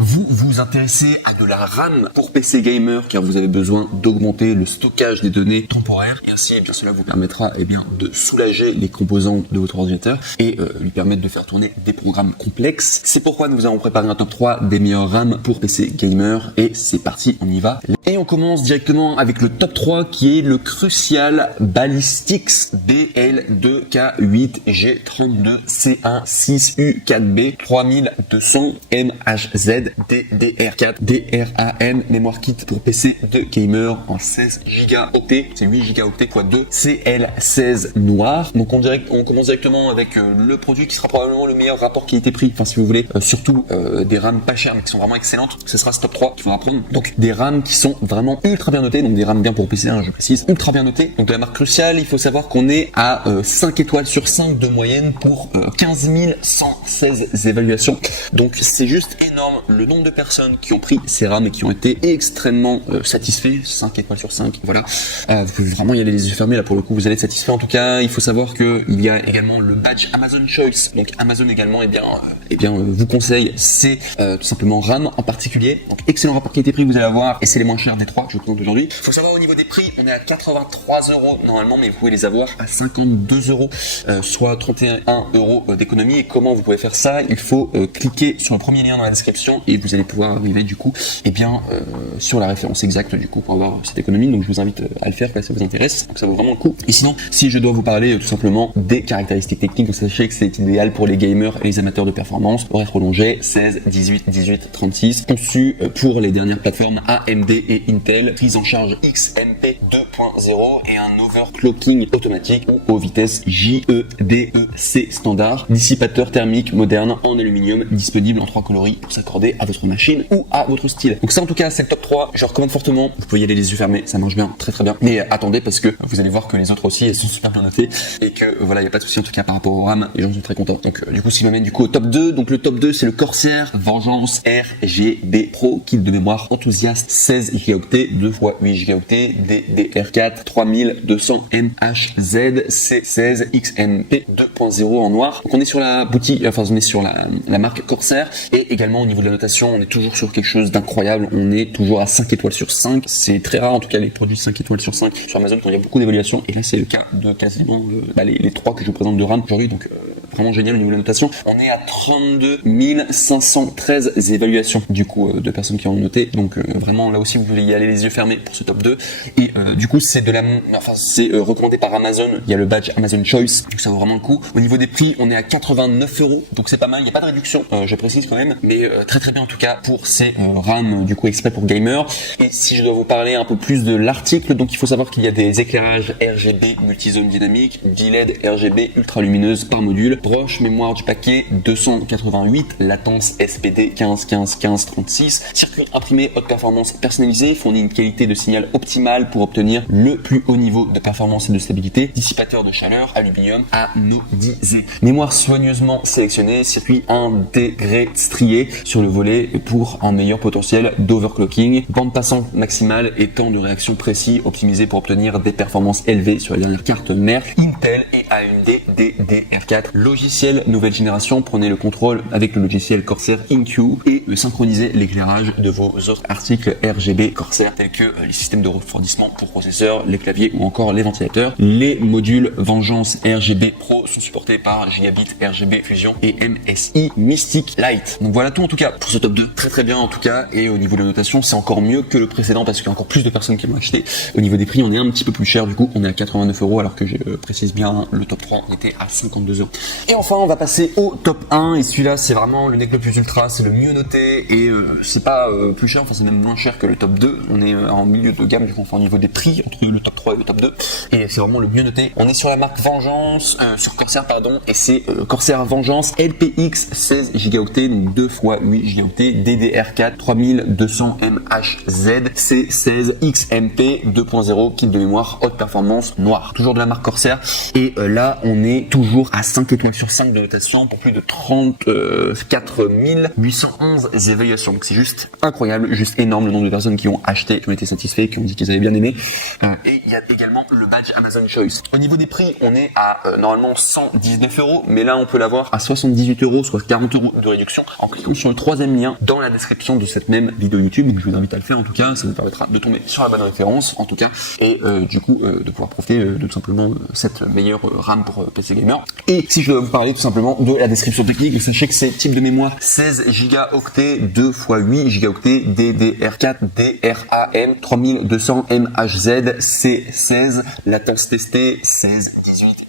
Vous vous intéressez à de la RAM pour PC gamer car vous avez besoin d'augmenter le stockage des données temporaires et ainsi cela vous permettra de soulager les composants de votre ordinateur et lui permettre de faire tourner des programmes complexes. C'est pourquoi nous vous avons préparé un top 3 des meilleures RAM pour PC gamer et c'est parti, on y va. Et on commence directement avec le top 3 qui est le Crucial Ballistix BL2K8G32C16U4B 3200 MHZ DDR4 DRAM mémoire kit pour PC de gamer en 16 Go, c'est 8 Go x 2 CL16 noir. Donc on commence directement avec le produit qui sera probablement le meilleur rapport qualité-prix, enfin si vous voulez, surtout des RAM pas chères mais qui sont vraiment excellentes, ce sera ce top 3 qu'il faudra prendre. Donc des RAM qui sont vraiment ultra bien notées, donc des RAM bien pour PC, je précise, ultra bien notées. Donc de la marque Crucial, il faut savoir qu'on est à 5 étoiles sur 5 de moyenne pour 15 116 évaluations. Donc c'est juste énorme le nombre de personnes qui ont pris ces RAM et qui ont été extrêmement satisfaits, 5 étoiles sur 5, voilà. Vous pouvez vraiment y aller les yeux fermés, là pour le coup vous allez être satisfait. En tout cas, il faut savoir que il y a également le badge Amazon Choice, donc Amazon également vous conseille ces tout simplement RAM en particulier. Donc excellent rapport qualité-prix vous allez avoir et c'est les moins chers des trois que je vous présente aujourd'hui. Il faut savoir au niveau des prix, on est à 83 € normalement, mais vous pouvez les avoir à 52 €, soit 31 € d'économie. Et comment vous pouvez faire ça? Il faut cliquer sur le premier lien dans la description et vous allez pouvoir arriver du coup sur la référence exacte du coup pour avoir cette économie. Donc je vous invite à le faire si ça vous intéresse, donc ça vaut vraiment le coup. Et sinon, si je dois vous parler tout simplement des caractéristiques techniques, donc sachez que c'est idéal pour les gamers et les amateurs de performance. Horaire prolongé 16, 18, 36, conçu pour les dernières plateformes AMD et Intel, prise en charge XMP 2.0 et un overclocking automatique ou aux vitesses JEDEC standard, dissipateur thermique moderne en aluminium disponible en 3 coloris pour s'accorder à votre machine ou à votre style. Donc ça en tout cas c'est le top 3, je recommande fortement, vous pouvez y aller les yeux fermés, ça marche bien, très bien, mais attendez parce que vous allez voir que les autres aussi elles sont super bien notées et que voilà, il n'y a pas de souci en tout cas par rapport au RAM, les gens sont très contents. Donc du coup ce qui m'amène au top 2, donc le top 2 c'est le Corsair Vengeance RGB Pro, kit de mémoire enthousiaste 16 Go 2 x 8 Go DDR4 3200 MHZ C16 XMP 2.0 en noir. Donc on est sur la boutique, on est sur la marque Corsair et également au niveau de la notation, on est toujours sur quelque chose d'incroyable, on est toujours à 5 étoiles sur 5. C'est très rare en tout cas les produits 5 étoiles sur 5 sur Amazon quand il y a beaucoup d'évaluations et là c'est le cas de quasiment les 3 que je vous présente de RAM aujourd'hui, donc vraiment génial au niveau de la notation. On est à 32 513 évaluations du coup de personnes qui ont noté, donc vraiment là aussi vous pouvez y aller les yeux fermés pour ce top 2 et du coup c'est recommandé par Amazon, il y a le badge Amazon Choice, donc ça vaut vraiment le coup. Au niveau des prix, on est à 89 €, donc c'est pas mal, il n'y a pas de réduction, je précise quand même, mais très bien en tout cas pour ces RAM du coup exprès pour gamer. Et si je dois vous parler un peu plus de l'article, donc il faut savoir qu'il y a des éclairages RGB multizone dynamique, 10 LED RGB ultra lumineuse par module, broche mémoire du paquet 288, latence SPD 15 circuit imprimé haute performance personnalisé, fournit une qualité de signal optimale pour obtenir le plus haut niveau de performance et de stabilité, dissipateur de chaleur, aluminium anodisé, mémoire soigneusement sélectionnée, circuit intégré strié sur le volet pour un meilleur potentiel d'overclocking, bande passante maximale et temps de réaction précis optimisé pour obtenir des performances élevées sur les dernières cartes mères Intel et AMD DDR4. Logiciel nouvelle génération, prenez le contrôle avec le logiciel Corsair InQ et synchroniser l'éclairage de vos autres articles RGB Corsair tels que les systèmes de refroidissement pour processeurs, les claviers ou encore les ventilateurs. Les modules Vengeance RGB Pro sont supportés par Gigabit RGB Fusion et MSI Mystic Light. Donc voilà tout en tout cas pour ce top 2, très bien en tout cas, et au niveau de la notation c'est encore mieux que le précédent parce qu'il y a encore plus de personnes qui l'ont acheté. Au niveau des prix on est un petit peu plus cher, du coup on est à 89 € alors que je précise bien le top 3 on était à 52 €. Et enfin on va passer au top 1 et celui-là c'est vraiment le nec le plus ultra, c'est le mieux noté et c'est pas plus cher, enfin c'est même moins cher que le top 2, on est en milieu de gamme du coup, enfin au niveau des prix entre le top 3 et le top 2 et c'est vraiment le mieux noté. On est sur la marque Vengeance, sur Corsair pardon, et c'est Corsair Vengeance LPX 16 Go, donc 2 x 8 Go DDR4 3200 MHZ C16 XMP 2.0 kit de mémoire haute performance noir, toujours de la marque Corsair et là on est toujours à 5 étoiles sur 5 de notation pour plus de 34 811 évaluations. Donc c'est juste incroyable, juste énorme le nombre de personnes qui ont acheté, qui ont été satisfaits, qui ont dit qu'ils avaient bien aimé. Et il y a également le badge Amazon Choice. Au niveau des prix, on est à normalement 119 €, mais là on peut l'avoir à 78 €, soit 40 € de réduction en cliquant sur le troisième lien dans la description de cette même vidéo YouTube. Donc je vous invite à le faire en tout cas, ça vous permettra de tomber sur la bonne référence en tout cas, et du coup de pouvoir profiter de tout simplement cette meilleure RAM pour PC Gamer. Et si je dois vous parler tout simplement de la description technique, sachez que c'est type de mémoire 16 Go-octets 2 x 8 Go-octets DDR4 DRAM 3200 MHz C16, latence testée 16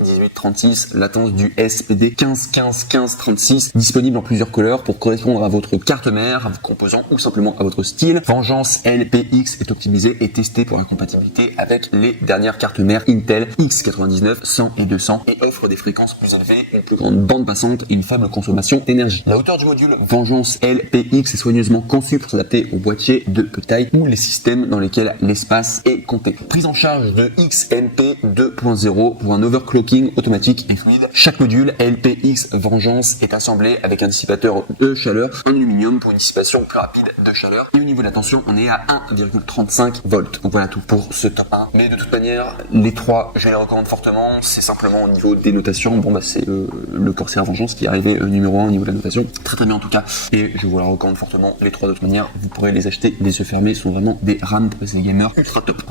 18 36, latence du SPD 15 15 15 36, disponible en plusieurs couleurs pour correspondre à votre carte mère, à vos composants ou simplement à votre style. Vengeance LPX est optimisé et testé pour la compatibilité avec les dernières cartes mères Intel X99, 100 et 200 et offre des fréquences plus élevées, une plus grande bande passante et une faible consommation d'énergie. La hauteur du module Vengeance LPX est soigneusement conçue pour s'adapter aux boîtiers de petite taille ou les systèmes dans lesquels l'espace est compté. Prise en charge de XMP 2.0 pour un overclocking automatique et fluide. Chaque module LPX Vengeance est assemblé avec un dissipateur de chaleur en aluminium pour une dissipation plus rapide de chaleur. Et au niveau de la tension, on est à 1,35 volts. Donc voilà tout pour ce top 1. Mais de toute manière, les trois, je les recommande fortement. C'est simplement au niveau des notations. Bon bah c'est le Corsair Vengeance qui est arrivé numéro 1 au niveau de la notation. Très très bien en tout cas. Et je vous la recommande fortement. Les trois de toute manière, vous pourrez les acheter les yeux fermés. Sont vraiment des RAM pour les gamers ultra top.